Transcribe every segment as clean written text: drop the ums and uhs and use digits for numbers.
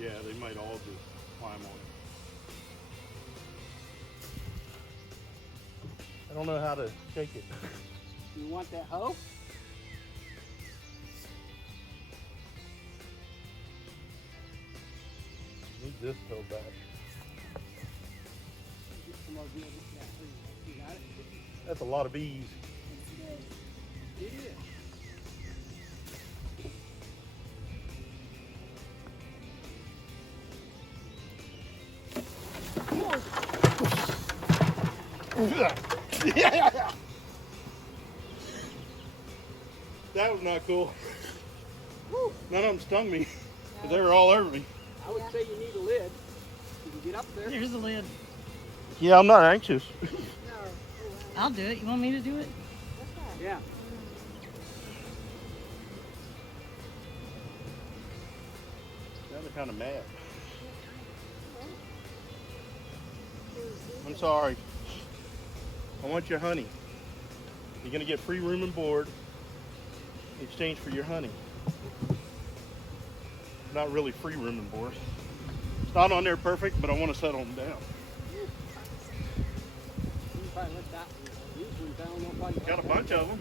Yeah, they might all just climb on it. I don't know how to shake it. You want that hoe? Need this toe back. Get some more deal, get that free. You got it? That's a lot of bees. It is. Yeah. That was not cool. None of them stung me, but they were all over me. I would say you need a lid. You can get up there. There's the lid. Yeah, I'm not anxious. I'll do it. You want me to do it? Yeah. Now they're kind of mad. I'm sorry. I want your honey. You're gonna get free room and board in exchange for your honey. Not really free room and board. It's not on there perfect, but I want to settle them down. You can probably let that one go. These ones, I don't know if I can Got a let bunch of them.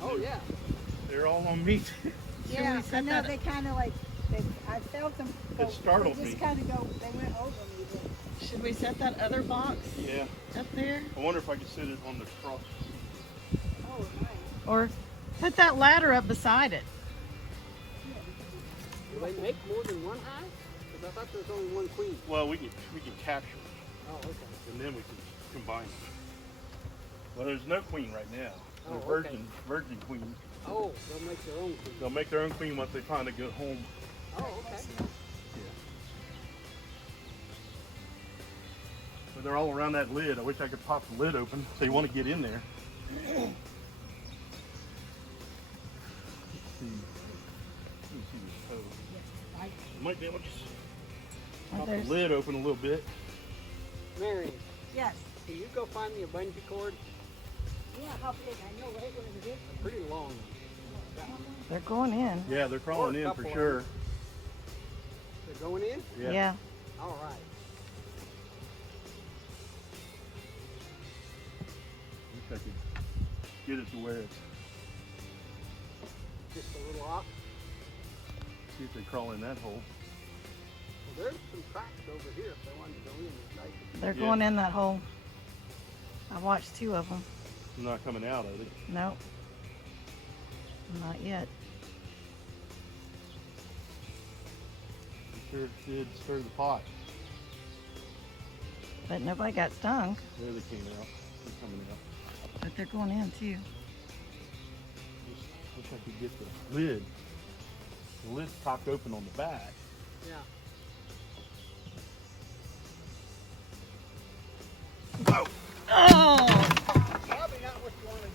Oh, yeah. They're all on me. Yeah, we I set know that- they kind of like, I felt them. It startled they me. just kind of go, they went over me. But Should we set that other box Yeah. up there? I wonder if I could sit it on the cross. oh, nice. Or put that ladder up beside it? Do they make more than one hive? Because I thought there was only one queen. Well, we can capture it, Oh, okay. and then we can combine them. Well, there's no queen right now. Oh, They're okay. virgin queen. Oh, they'll make their own queen. They'll make their own queen once they find a good home. Oh, okay. But they're all around that lid. I wish I could pop the lid open so you want to get in there. Let's see. Let me see this toe. I might be able to just pop the There's- lid open a little bit. Mary, Yes. can you go find me a bungee cord? Yeah, how big? I know right where it is. A pretty long one. They're going in. Yeah, they're crawling in for couple of sure. They're going in? Yeah. All right. Wish I could get it to where it's. Just a little off. See if they crawl in that hole. Well, there's some cracks over here if they wanted to go in. Right? They're Yeah. going in that hole. I watched 2 of them. I'm not coming out of it. Nope. Not yet. It sure did stir the pot. But nobody got stung. There they came out. They're coming out. But they're going in too. Just wish I could get the lid. The lid's popped open on the back. Yeah. Oh! Oh! Probably not what you wanted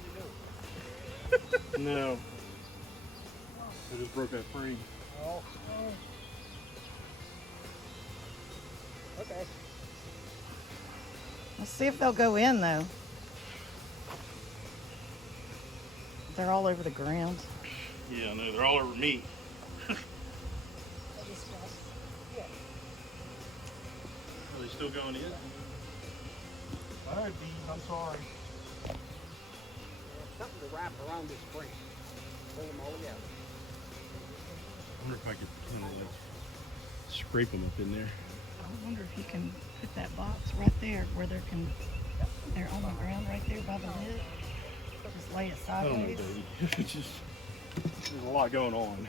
to do. No. I just broke that frame. Oh. Okay. Let's see if they'll go in though. They're all over the ground. Yeah, I know. They're all over me. Are they still going in? All right, bees. I'm sorry. Something to wrap around this spring. Pull them all together. I wonder if I could kind of like scrape them up in there. I wonder if you can put that box right there where they're on the ground right there by the lid. Just lay it I don't know, sideways. baby. It's just, there's a lot going on.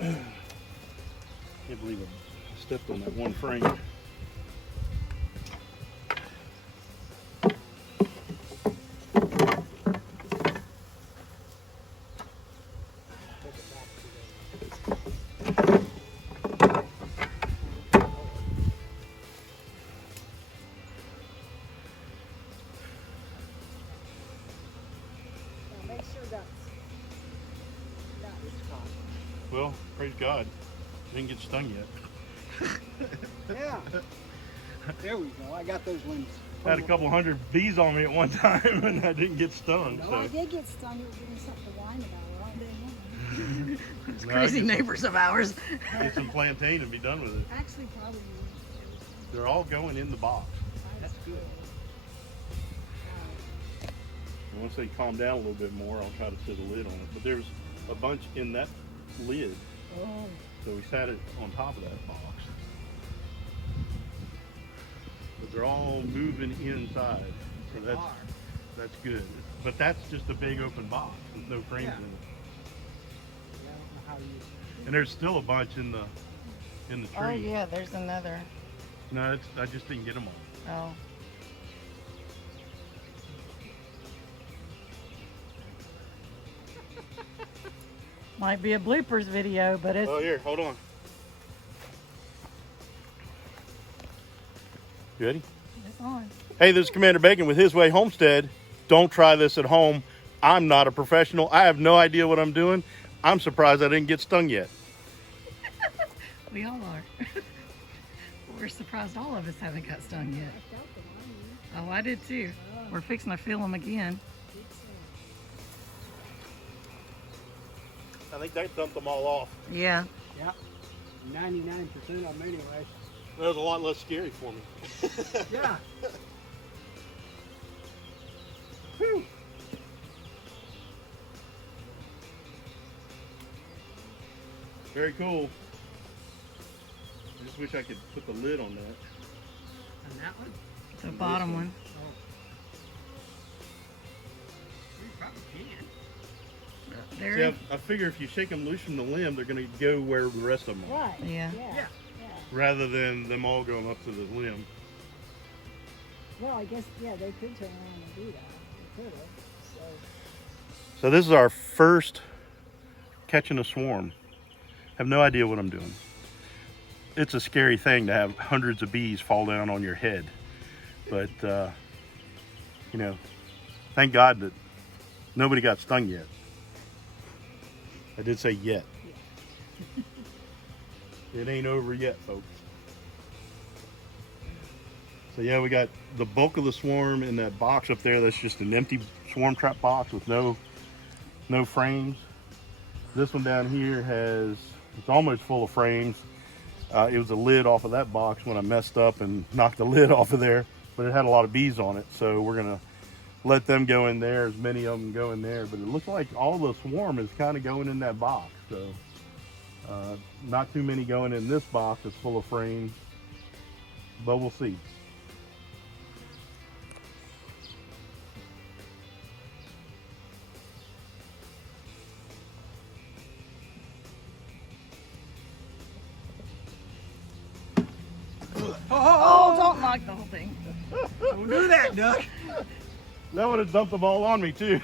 Can't believe I stepped on that one frame. Take it back to Now make sure that's. Well, praise God. Didn't get stung yet. Yeah. There we go. I got those ones. I had a couple hundred bees on me at one time and I didn't get stung. Well, I So did get stung. It was giving me something to whine about all day long. Those No, crazy I just- neighbors of ours. Get some plantain and be done with it. Actually, probably. They're all going in the box. That's good. And once they calm down a little bit more, I'll try to set a lid on it. But there's a bunch in that lid, Oh, so we sat it on top of that box. But they're all moving inside, so They are. that's good. But that's just a big open box with no frames Yeah. in it. Yeah, I don't know how you. And there's still a bunch in the tree. Oh yeah, there's another. No, I just didn't get them all. Oh. Might be a bloopers video, but it's Oh, here, hold on. You ready? it's on. Hey, this is Commander Bacon with His Way Homestead. Don't try this at home. I'm not a professional. I have no idea what I'm doing. I'm surprised I didn't get stung yet. We all are. We're surprised all of us haven't got stung yet. I felt them on you. Oh, I did too. We're fixing to feel them again. I think that dumped them all off. Yeah. Yeah. 99% of them anyway. That was a lot less scary for me. Yeah. Whew. Very cool. I just wish I could put the lid on that. And that one? The bottom one. Oh. We probably can. There. See, I figure if you shake them loose from the limb, they're going to go where the rest of them are, Right. Yeah. Yeah. Yeah. Yeah. rather than them all going up to the limb. Well, I guess, yeah, they could turn around and do that. They could have. So, So this is our first catching a swarm. Have no idea what I'm doing. It's a scary thing to have hundreds of bees fall down on your head. But, you know, thank God that nobody got stung yet. I did say yet. It ain't over yet, folks. So yeah, we got the bulk of the swarm in that box up there. That's just an empty swarm trap box with no frames. This one down here it's almost full of frames. It was a lid off of that box when I messed up and knocked the lid off of there, but it had a lot of bees on it. So we're gonna let them go in there, as many of them go in there. But it looks like all the swarm is kind of going in that box. So not too many going in this box that's full of frames, but we'll see. Oh, don't knock the whole thing. Don't do that, Duck. That would have dumped them all on me too.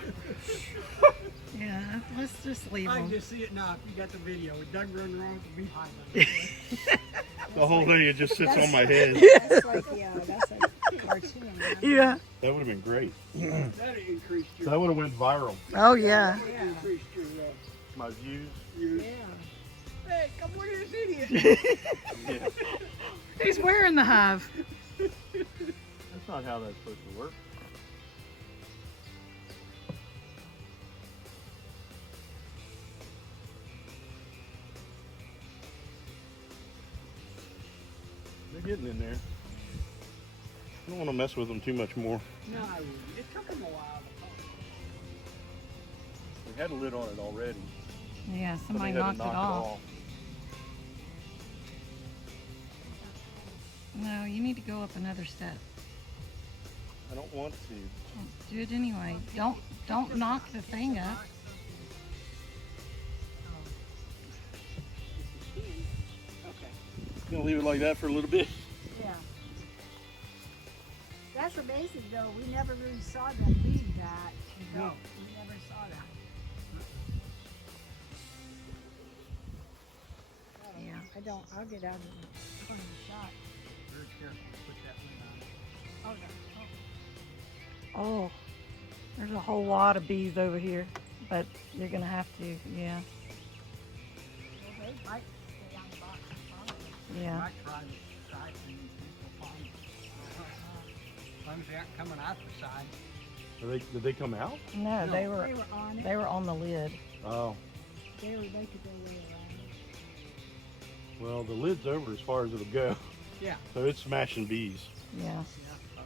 Yeah, let's just leave I can them. just see it now if you got the video. With Doug running around with the beehive. The whole thing, it just sits on my head. that's like, yeah, that's like a cartoon. Yeah. That would have been great. That increased your. That would have went viral. Oh yeah. Yeah. Increased your. My views. Your Yeah. hey, come look at this idiot. Yeah. He's wearing the hive. That's not how that's supposed to work. They're getting in there. I don't want to mess with them too much more. No, it took him a while to come. We had a lid on it already. Yeah, but somebody they had knocked to it knock off. No, you need to go up another step. I don't want to. Do it anyway. Don't knock the thing up. Okay. Gonna leave it like that for a little bit. Yeah. That's amazing, though. We never really saw them leave that. You know, No. we never saw that. Yeah. I'll get out of the front of the shot. Very careful. Put that one on. Oh, no. Oh, there's a whole lot of bees over here, but you're gonna have to, yeah, Well, they might stay on the box and follow it. yeah. I tried the side and people find it. As long as they aren't coming out the side. Did they come out? No, No. they They were were on it. they were on the lid. Oh. they would like to go way around. Well, the lid's over as far as it'll go. Yeah. So it's smashing bees. Yeah. Yeah.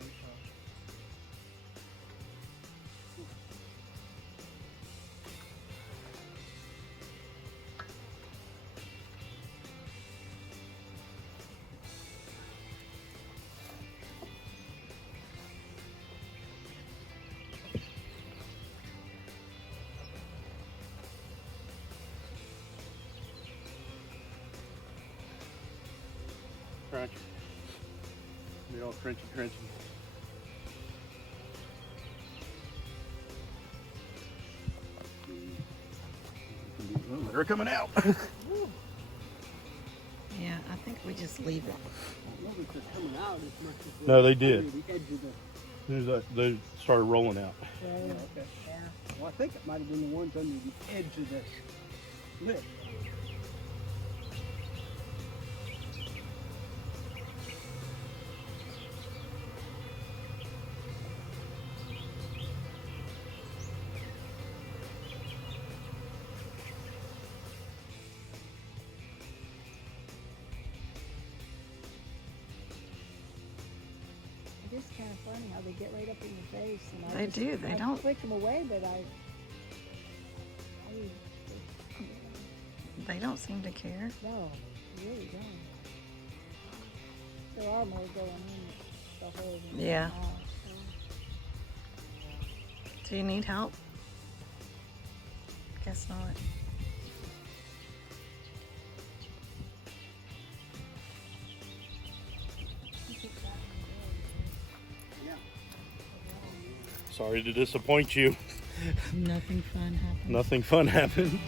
Crunch. They're all crunchy, crunchy. Oh, they're coming out. Yeah, I think we just leave it. I don't know if they're coming out as much as No, they did. The edge of the. They started rolling out. Yeah, Okay. yeah. Well, I think it might have been the ones under the edge of this lid. It is kind of funny how they get right up in your face. And They do, they I don't- flick them away, but I mean, They don't seem to care. no, they really don't. There are more going in the hole than Yeah. out, so. Do you need help? Guess not. I think that one Yeah. Sorry to disappoint you. Nothing fun happened. Nothing fun happened.